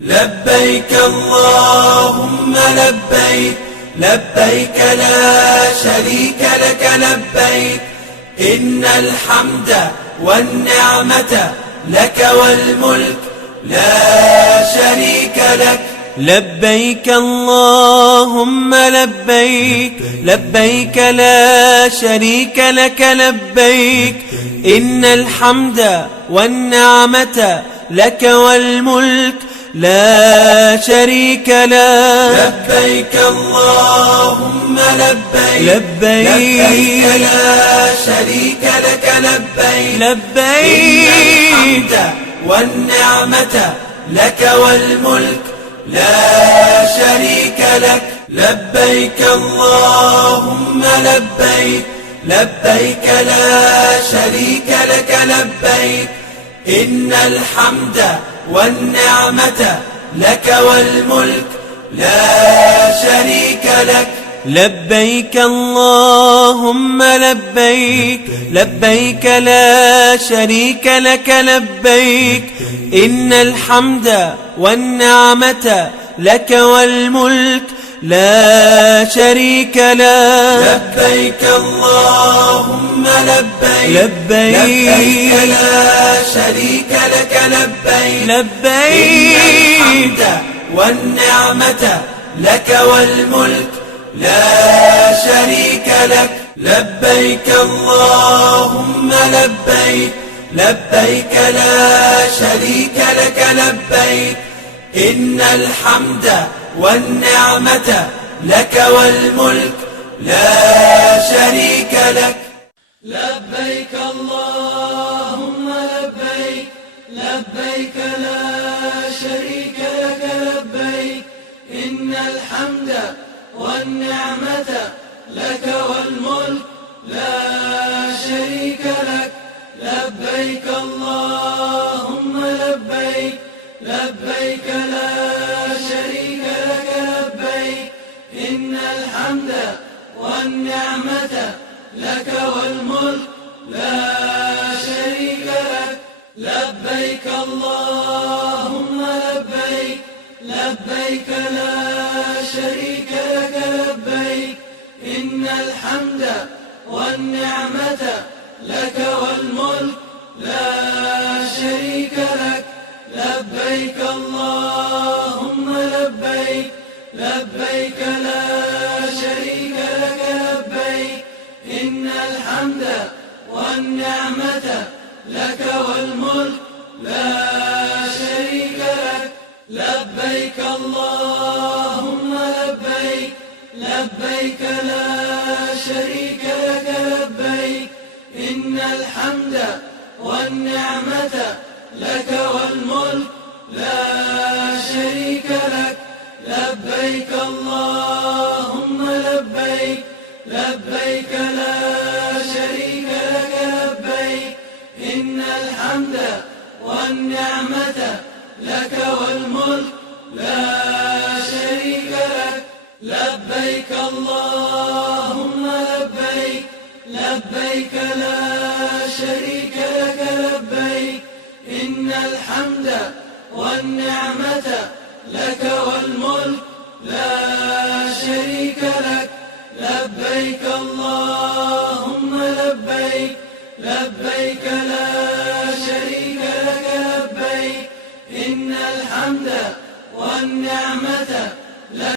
لبيك اللهم لبيك لبيك لا شريك لك لبيك إن الحمد والنعمة لك والملك لا شريك لك. لبيك اللهم لبيك لبيك لا شريك لك لبيك إن الحمد والنعمة لك والملك لا شريك لك. لبيك اللهم لبيك لبيك لا شريك لك لبيك لبيك إن الحمد والنعمة لك والملك لا شريك لك. لبيك اللهم لبيك لبيك لا شريك لك لبيك إن الحمد والنعمة لك والملك لا شريك لك. لبيك اللهم لبيك لبيك لا شريك لك لبيك إن الحمد والنعمة لك والملك لا شريك لك. لبيك اللهم لبيك لبيك لا شريك لك لبيك لبيك إن الحمد والنعمة لك والملك لا شريك لك. لبيك اللهم لبيك لبيك لا شريك لك لبيك إن الحمد والنعمة لك والملك لا شريك لك. لبيك اللهم لبيك لبيك لا شريك لك لبيك إن الحمد والنعمة لك والملك لا شريك لك. لبيك اللهم لبيك لبيك لا شريك لك لبيك إن الحمد والنعمة لك والملك لا شريك لك. لبيك اللهم لبيك لبيك لا شريك لك لبيك إن الحمد والنعمة لك والملك لا شريك لك. لبيك اللهم لبيك لبيك لا شريك لك لبيك إن الحمد والنعمة لك والملك لا شريك لك. لبيك اللهم لبيك لبيك لا شريك لك لبيك إن الحمد والنعمة لك والملك لا شريك لك. لبيك اللهم لبيك لبيك لا شريك لك لبيك إن الحمد والنعمة لك والملك لا شريك لك. لبيك اللهم لبيك لبيك لا شريك لك لبيك إن الحمد والنعمة لك والملك لا شريك لك. لبيك اللهم لبيك لبيك لا شريك لك لبيك إن الحمد والنعمة لك